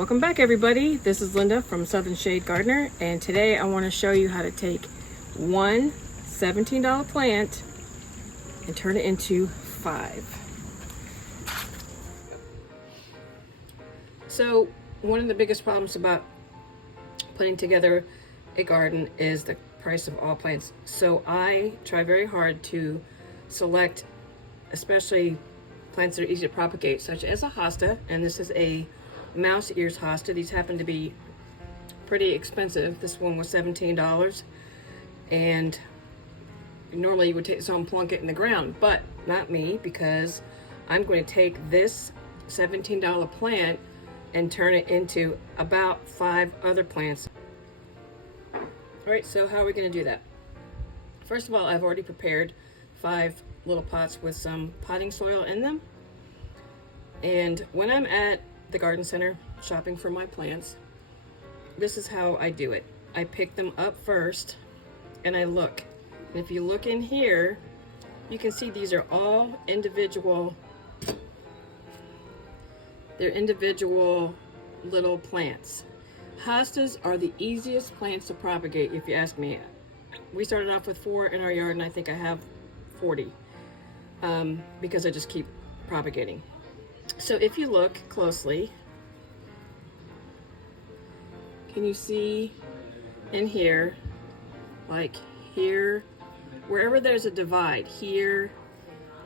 Welcome back, everybody. This is Linda from Southern Shade Gardener, and today I want to show you how to take one $17 plant and turn it into 5. So one of the biggest problems about putting together a garden is the price of all plants. So I try very hard to select especially plants that are easy to propagate, such as a hosta, and this is a mouse ears hosta. These happen to be pretty expensive. This one was $17, and normally you would take some plunk it in the ground, but not me, because I'm going to take this $17 plant and turn it into about 5 other plants. All right, so how are we going to do that? First of all, I've already prepared 5 little pots with some potting soil in them, and when I'm at the garden center shopping for my plants, this is how I do it. I pick them up first and I look. And if you look in here, you can see these are all individual, they're individual little plants. Hostas are the easiest plants to propagate, if you ask me. We started off with 4 in our yard, and I think I have 40 because I just keep propagating. So if you look closely, can you see in here, like here, wherever there's a divide here,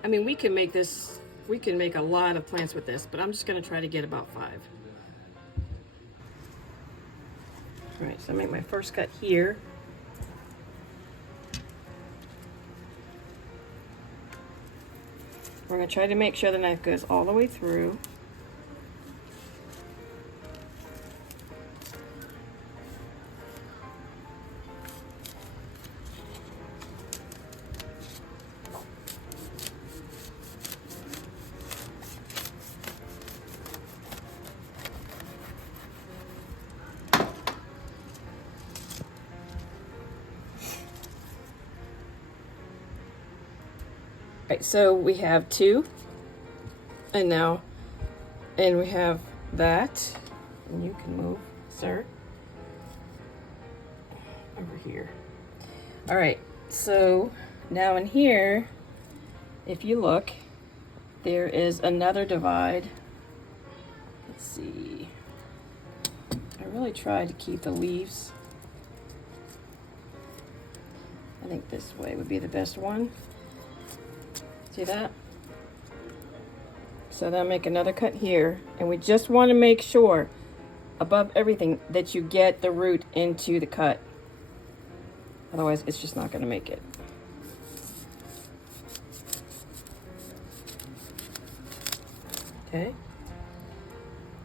I mean, we can make this, we can make a lot of plants with this, but I'm just going to try to get about 5. All right, so I make my first cut here. We're going to try to make sure the knife goes all the way through. Right, so we have 2, and we have that, and you can move, sir, over here. All right, so now in here, if you look, there is another divide. Let's see. I really tried to keep the leaves. I think this way would be the best one. See that? So then make another cut here, and we just want to make sure above everything that you get the root into the cut. Otherwise it's just not going to make it. Okay.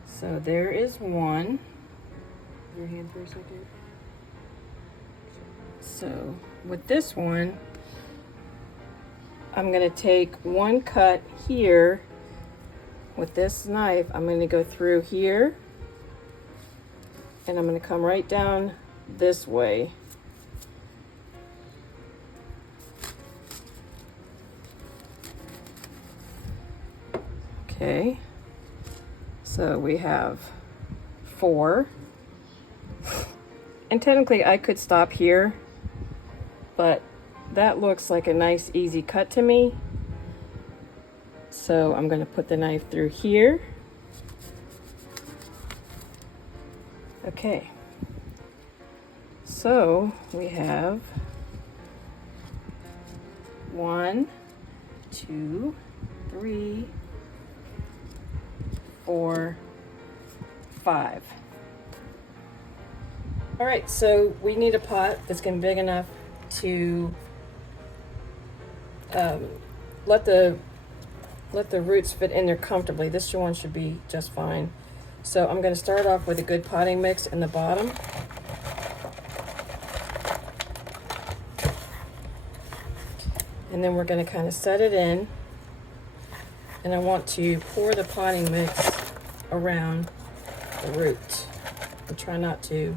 So there is one. Your hand for a second. So with this one, I'm going to take one cut here with this knife. I'm going to go through here, and I'm going to come right down this way. Okay, so we have 4, and technically I could stop here, but that looks like a nice easy cut to me. So I'm going to put the knife through here. Okay. So we have 1, 2, 3, 4, 5. All right, so we need a pot that's going to be big enough to let the roots fit in there comfortably. This one should be just fine. So I'm going to start off with a good potting mix in the bottom. And then we're going to kind of set it in. And I want to pour the potting mix around the root. And try not to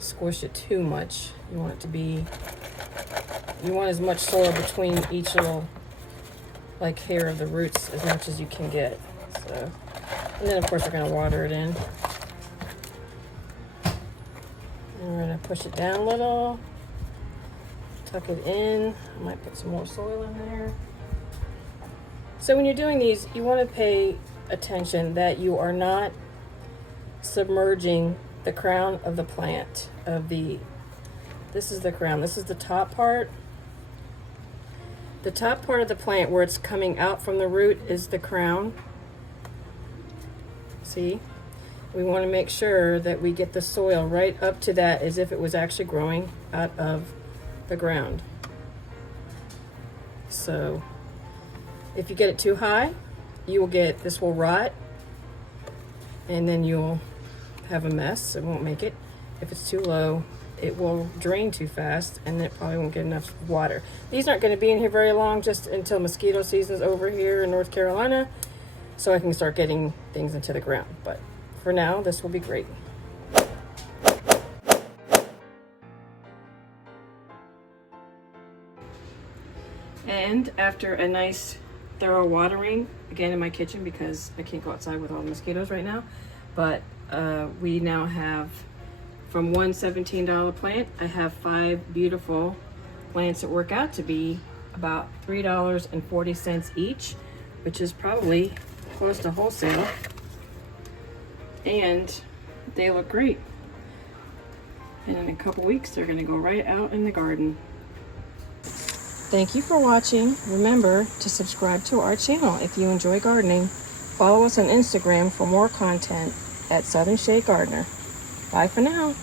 squish it too much. You want it to be, you want as much soil between each little like hair of the roots as much as you can get. So And then of course we're going to water it in. And we're going to push it down a little. Tuck it in. I might put some more soil in there. So when you're doing these, you want to pay attention that you are not submerging the crown of the plant this is the crown. This is the top part. The top part of the plant where it's coming out from the root is the crown. See? We want to make sure that we get the soil right up to that as if it was actually growing out of the ground. So if you get it too high, this will rot, and then you'll have a mess. It won't make it. If it's too low, it will drain too fast, and it probably won't get enough water. These aren't going to be in here very long, just until mosquito season's over here in North Carolina, so I can start getting things into the ground. But for now, this will be great. And after a nice thorough watering, again in my kitchen because I can't go outside with all the mosquitoes right now, but we now have, from one $17 plant, I have 5 beautiful plants that work out to be about $3.40 each, which is probably close to wholesale, and they look great. And in a couple weeks, they're going to go right out in the garden. Thank you for watching. Remember to subscribe to our channel if you enjoy gardening. Follow us on Instagram for more content at Southern Shade Gardener. Bye for now.